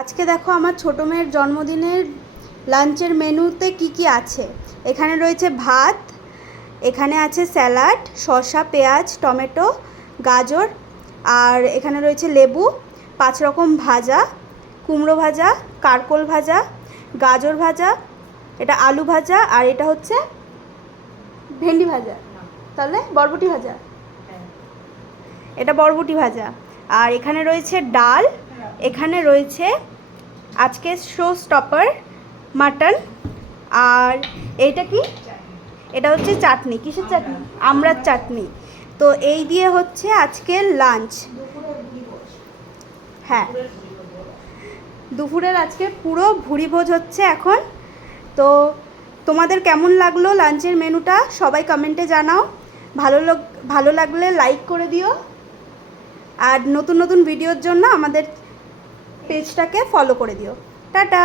আজকে দেখো আমার ছোটো মেয়ের জন্মদিনের লাঞ্চের মেনুতে কি কি আছে। এখানে রয়েছে ভাত, এখানে আছে স্যালাড, শসা, পেঁয়াজ, টমেটো, গাজর, আর এখানে রয়েছে লেবু, 5 রকম ভাজা, কুমড়ো ভাজা, কারকোল ভাজা, গাজর ভাজা, এটা আলু ভাজা, আর এটা হচ্ছে ভেন্ডি ভাজা, তাহলে বরবটি ভাজা, এটা বরবটি ভাজা। আর এখানে রয়েছে ডাল, এখানে রয়েছে আজকে শো স্টপার মাটন, আর এইটা কি, এটা হচ্ছে চাটনি। কিসের চাটনি? আমড়ার চাটনি। তো এই দিয়ে হচ্ছে আজকের লাঞ্চ। হ্যাঁ, দুপুরের আজকে পুরো ভুরি ভোজ হচ্ছে এখন। তো তোমাদের কেমন লাগলো লাঞ্চের মেনুটা সবাই কমেন্টে জানাও। ভালো লাগলে লাইক করে দিও, আর নতুন নতুন ভিডিওর জন্য আমাদের পেজটাকে ফলো করে দিও। টাটা।